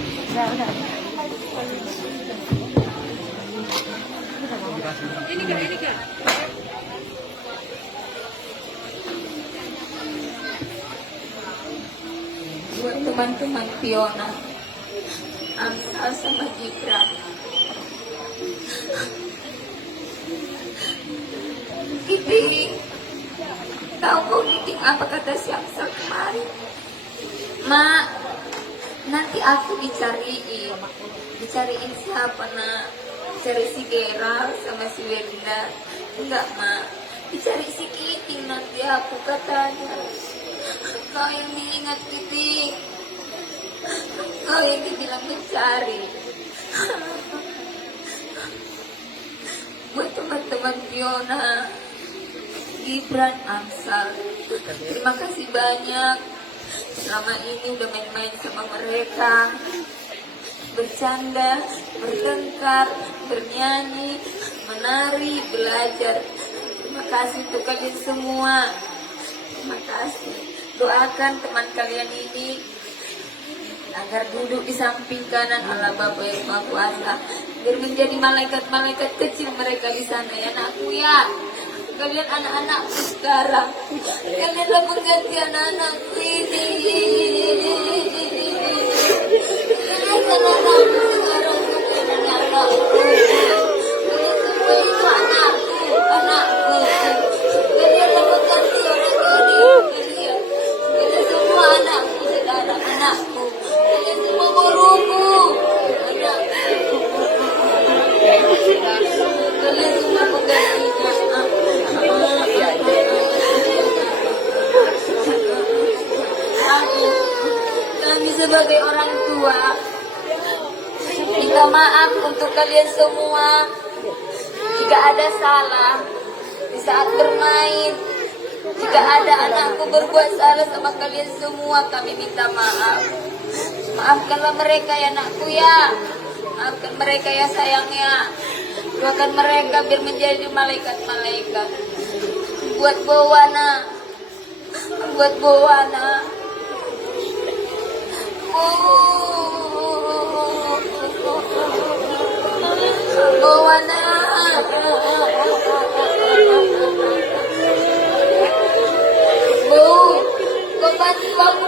Udah. Ini kak. Buat teman-teman Fiona, Amsal sama Gibran, Kiki tahu mau meeting apa kata si Amsal kemarin? Mak, nanti aku dicariin siapa nak? Cari si Gerald sama si Werda. Enggak mak, dicari si Kitty nanti aku katanya. Kau yang diingat Kitty, kau yang dibilang mencari. Buat teman-teman Fiona, Gibran, Amsal, terima kasih banyak. Selama ini udah main-main sama mereka, bercanda, bertengkar, bernyanyi, menari, belajar. Terima kasih untuk kalian semua. Terima kasih. Doakan teman kalian ini agar duduk di samping kanan Allah Bapa yang Maha Kuasa, biar menjadi malaikat-malaikat kecil mereka di sana ya anakku ya. Kalian anak-anakku sekarang, kalianlah mengganti anak-anakku ini. Kalian anak-anakku sekarang, kalian anak-anakku. Kalian semua itu anakku. Kalianlah mengganti orang ini. Kalian semua anakku sekarang, anakku. Kalian semua guruku, anakku. Kalian semua menggantinya. Kami sebagai orang tua minta maaf untuk kalian semua jika ada salah di saat bermain. Jika ada anakku berbuat salah sama kalian semua, kami minta maaf. Maafkanlah mereka ya anakku ya. Maafkan mereka ya sayangnya. Doakan mereka biar menjadi malaikat-malaikat. Buat Bowana, buat Bowana. Bowana. Bu, kau bantu aku